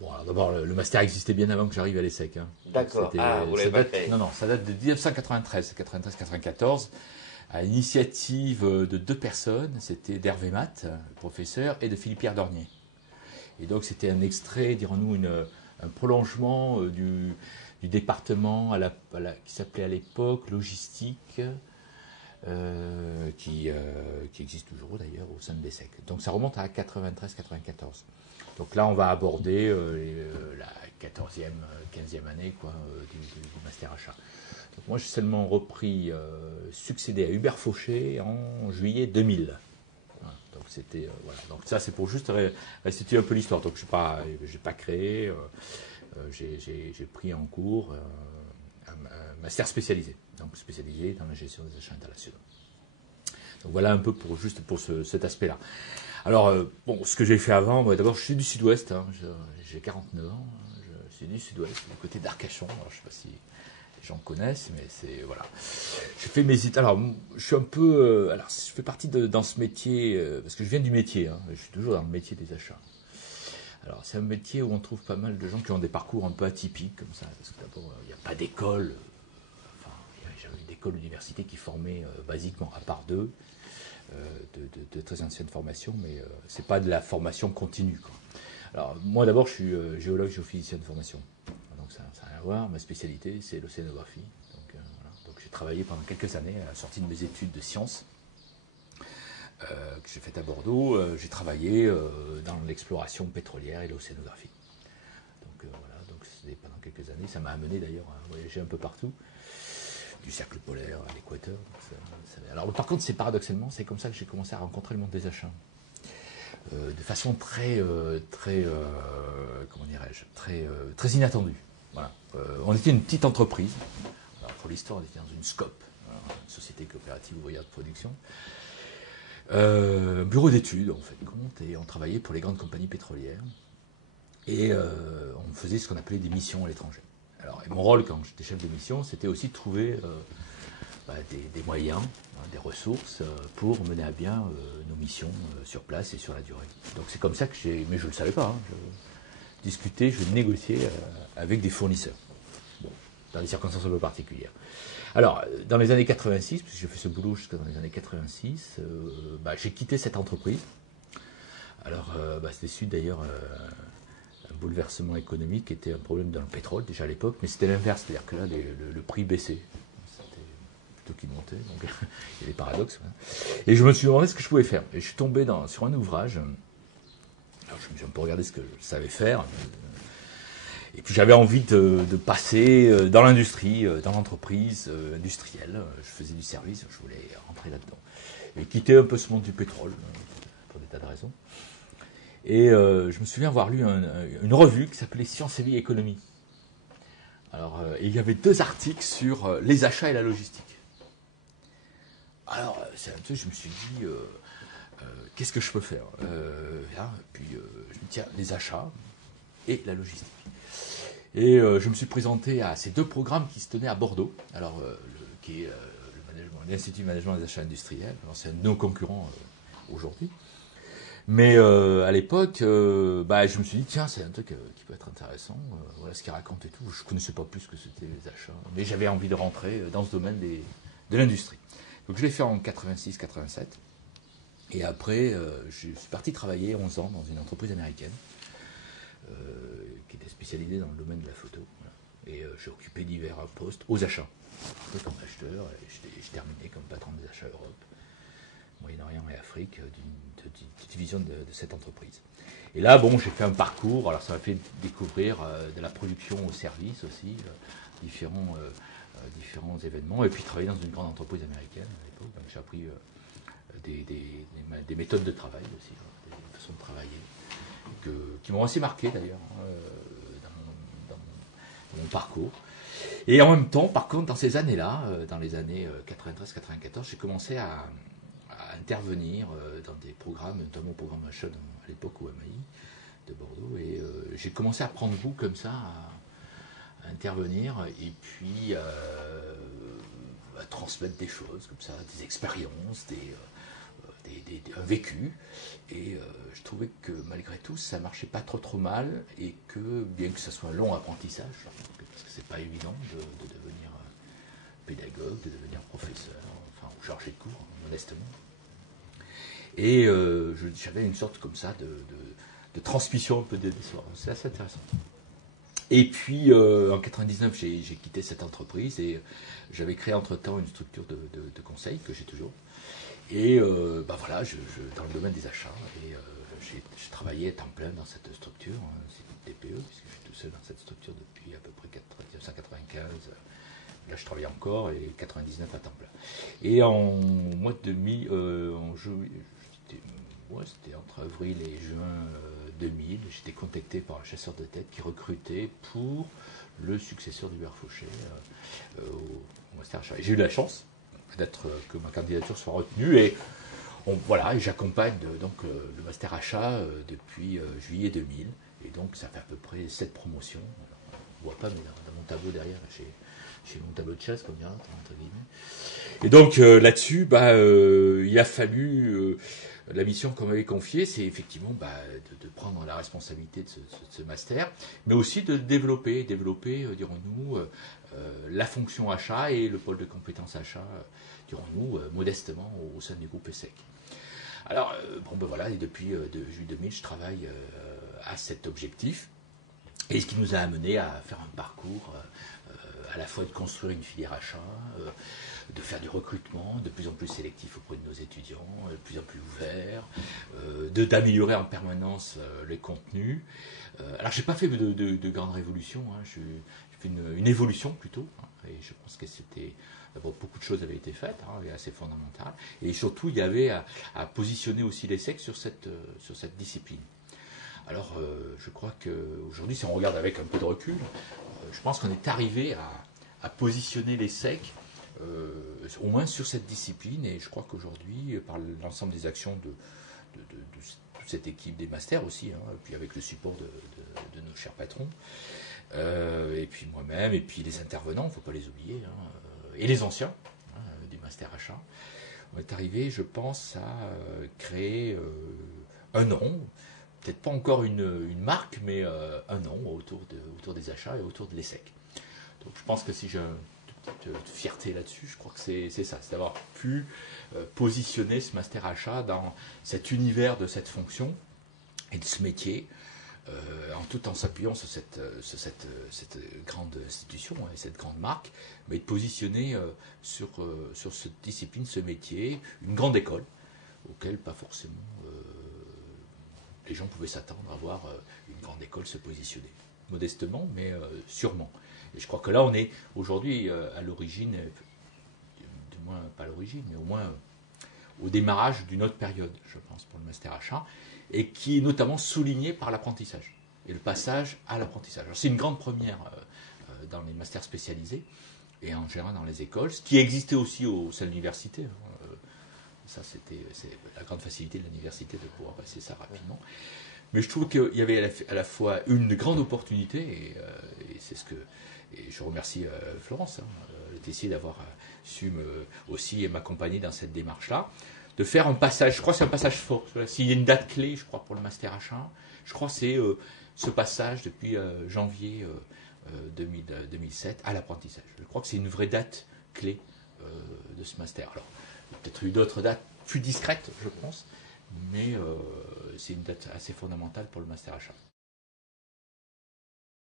Bon, alors d'abord, le master existait bien avant que j'arrive à l'ESSEC. Hein. D'accord. Ah, vous l'avez pas créé. Non, ça date de 1993, 93-94, à l'initiative de deux personnes. C'était d'Hervé Matt, le professeur, et de Philippe-Pierre Dornier. Et donc, c'était un extrait, dirons-nous, un prolongement du département qui s'appelait à l'époque logistique, qui existe toujours d'ailleurs au sein de l'ESSEC. Donc ça remonte à 93-94. Donc là, on va aborder la 14e, 15e année du master achat. Donc moi, j'ai seulement succédé à Hubert Fauché en juillet 2000. Voilà, donc c'était voilà. Donc ça, c'est pour juste restituer un peu l'histoire. Donc j'ai pas créé, j'ai pris en cours un master spécialisé, donc spécialisé dans la gestion des achats internationaux. Donc voilà un peu pour cet aspect-là. Alors, bon, ce que j'ai fait avant, moi, d'abord, je suis du Sud-Ouest, hein, j'ai 49 ans, je suis du Sud-Ouest, du côté d'Arcachon. Alors, je ne sais pas si les gens connaissent, mais c'est, voilà. J'ai fait mes études. Alors, je suis un peu, alors, je fais partie dans ce métier, parce que je viens du métier, hein, je suis toujours dans le métier des achats. Alors, c'est un métier où on trouve pas mal de gens qui ont des parcours un peu atypiques, comme ça, parce que d'abord, il n'y a pas d'école, enfin, il n'y a jamais eu d'école d'université qui formait basiquement, à part deux, de très anciennes formations, mais c'est pas de la formation continue, quoi. Alors, moi d'abord, je suis géologue, géophysicien de formation. Donc ça n'a rien à voir. Ma spécialité, c'est l'océanographie. Donc, voilà. Donc j'ai travaillé pendant quelques années à la sortie de mes études de sciences que j'ai faites à Bordeaux. J'ai travaillé dans l'exploration pétrolière et l'océanographie. Donc voilà, donc c'était pendant quelques années. Ça m'a amené d'ailleurs à voyager un peu partout, du cercle polaire à l'équateur. Alors par contre, c'est paradoxalement, c'est comme ça que j'ai commencé à rencontrer le monde des achats. De façon très comment dirais-je, très inattendue. Voilà. On était une petite entreprise. Alors, pour l'histoire, on était dans une SCOP, une société coopérative ouvrière de production. Bureau d'études, en fait, compte, et on travaillait pour les grandes compagnies pétrolières. Et on faisait ce qu'on appelait des missions à l'étranger. Alors, et mon rôle, quand j'étais chef de mission, c'était aussi de trouver des moyens, des ressources pour mener à bien nos missions sur place et sur la durée. Donc c'est comme ça que mais je ne le savais pas, hein, je discutais, je négociais avec des fournisseurs, bon, dans des circonstances un peu particulières. Alors, dans les années 86, puisque j'ai fait ce boulot jusqu'à dans les années 86, j'ai quitté cette entreprise. Alors, c'était suite d'ailleurs un bouleversement économique qui était un problème dans le pétrole déjà à l'époque, mais c'était l'inverse, c'est-à-dire que là, le prix baissait. Qui montait, donc il y a des paradoxes. Et je me suis demandé ce que je pouvais faire. Et je suis tombé sur un ouvrage. Alors je me suis un peu regardé ce que je savais faire. Et puis j'avais envie de passer dans l'industrie, dans l'entreprise industrielle. Je faisais du service, je voulais rentrer là-dedans. Et quitter un peu ce monde du pétrole, pour des tas de raisons. Et je me souviens avoir lu une revue qui s'appelait Sciences et Vie Économie. Alors, il y avait deux articles sur les achats et la logistique. Alors, c'est un truc, je me suis dit, qu'est-ce que je peux faire puis, je me dis, tiens, les achats et la logistique. Et je me suis présenté à ces deux programmes qui se tenaient à Bordeaux, alors, qui est l'Institut de Management des Achats Industriels. Alors, c'est un de nos concurrents aujourd'hui. Mais à l'époque, je me suis dit, tiens, c'est un truc qui peut être intéressant. Voilà ce qu'il raconte et tout. Je ne connaissais pas plus que c'était les achats. Mais j'avais envie de rentrer dans ce domaine de l'industrie. Donc je l'ai fait en 86-87. Et après, je suis parti travailler 11 ans dans une entreprise américaine qui était spécialisée dans le domaine de la photo. Voilà. Et j'ai occupé divers postes aux achats. J'étais comme acheteur et j'ai terminé comme patron des achats Europe, Moyen-Orient et Afrique d'une division de cette entreprise. Et là, bon, j'ai fait un parcours. Alors ça m'a fait découvrir de la production au service aussi, différents événements, et puis travailler dans une grande entreprise américaine à l'époque. Donc j'ai appris des méthodes de travail aussi, des façons de travailler, qui m'ont assez marqué d'ailleurs dans mon parcours. Et en même temps, par contre, dans ces années-là, dans les années 93-94, j'ai commencé à intervenir dans des programmes, notamment au programme achat à l'époque au MAI de Bordeaux, et j'ai commencé à prendre goût comme ça à intervenir et puis à transmettre des choses comme ça, des expériences, un vécu. Et je trouvais que malgré tout, ça marchait pas trop mal, et que bien que ça soit un long apprentissage, parce que c'est pas évident de devenir pédagogue, de devenir professeur, enfin, ou chargé de cours, modestement. Et j'avais une sorte comme ça de transmission un peu des soirs. C'est assez intéressant. Et puis en 99, j'ai quitté cette entreprise et j'avais créé entre-temps une structure de conseil que j'ai toujours. Et voilà, dans le domaine des achats. Et j'ai travaillé à temps plein dans cette structure. C'est une TPE, puisque je suis tout seul dans cette structure depuis à peu près 1995. Là, je travaille encore, et 99 à temps plein. Et en mois de demi, c'était entre avril et juin 2000, j'étais contacté par un chasseur de tête qui recrutait pour le successeur d'Hubert Fauchet au Master Achat. Et j'ai eu la chance que ma candidature soit retenue, et voilà, j'accompagne donc le Master Achat depuis juillet 2000, et donc ça fait à peu près 7 promotions. Alors, on ne voit pas, mais dans mon tableau derrière, j'ai mon tableau de chasse, comme dirait, entre guillemets. Et donc là-dessus, il a fallu, la mission qu'on m'avait confiée, c'est effectivement de prendre la responsabilité de ce master, mais aussi de développer, dirons-nous, la fonction achat et le pôle de compétences achat, dirons-nous, modestement au sein du groupe ESSEC. Alors, voilà, et depuis juillet 2000, je travaille à cet objectif, et ce qui nous a amené à faire un parcours à la fois de construire une filière achat, de faire du recrutement de plus en plus sélectif auprès de nos étudiants, de plus en plus ouvert, d'améliorer en permanence les contenus. Alors, je n'ai pas fait de grandes révolutions, j'ai fait une évolution plutôt, et je pense que c'était... D'abord, beaucoup de choses avaient été faites, et assez fondamentales, et surtout, il y avait à positionner aussi l'ESSEC sur cette discipline. Alors, je crois qu'aujourd'hui, si on regarde avec un peu de recul, je pense qu'on est arrivé à positionner l'ESSEC au moins sur cette discipline, et je crois qu'aujourd'hui, par l'ensemble des actions de toute cette équipe des masters aussi, et puis avec le support de nos chers patrons, et puis moi-même, et puis les intervenants, il ne faut pas les oublier, et les anciens des masters achats, on est arrivé, je pense, à créer un nom, peut-être pas encore une marque, mais un nom autour des achats et autour de l'ESSEC. Donc je pense que si j'ai une petite fierté là-dessus, je crois que c'est ça, c'est d'avoir pu positionner ce master achat dans cet univers de cette fonction et de ce métier, tout en s'appuyant sur cette grande institution et cette grande marque, mais de positionner sur cette discipline, ce métier, une grande école, auquel pas forcément les gens pouvaient s'attendre à voir une grande école se positionner. Modestement, mais sûrement. Et je crois que là, on est aujourd'hui à l'origine, du moins pas à l'origine, mais au moins au démarrage d'une autre période, je pense, pour le master achat, et qui est notamment soulignée par l'apprentissage et le passage à l'apprentissage. Alors, c'est une grande première dans les masters spécialisés et en général dans les écoles, ce qui existait aussi au sein de l'université. Ça, c'est la grande facilité de l'université de pouvoir passer ça rapidement. Mais je trouve qu'il y avait à la fois une grande opportunité, et c'est et je remercie Florence, le Tessier, d'avoir su aussi m'accompagner dans cette démarche-là, de faire un passage, je crois que c'est un passage fort. S'il y a une date clé, je crois, pour le master achat, je crois que c'est ce passage depuis janvier 2007 à l'apprentissage. Je crois que c'est une vraie date clé de ce master. Alors, il y a peut-être eu d'autres dates plus discrètes, je pense, mais c'est une date assez fondamentale pour le master achat.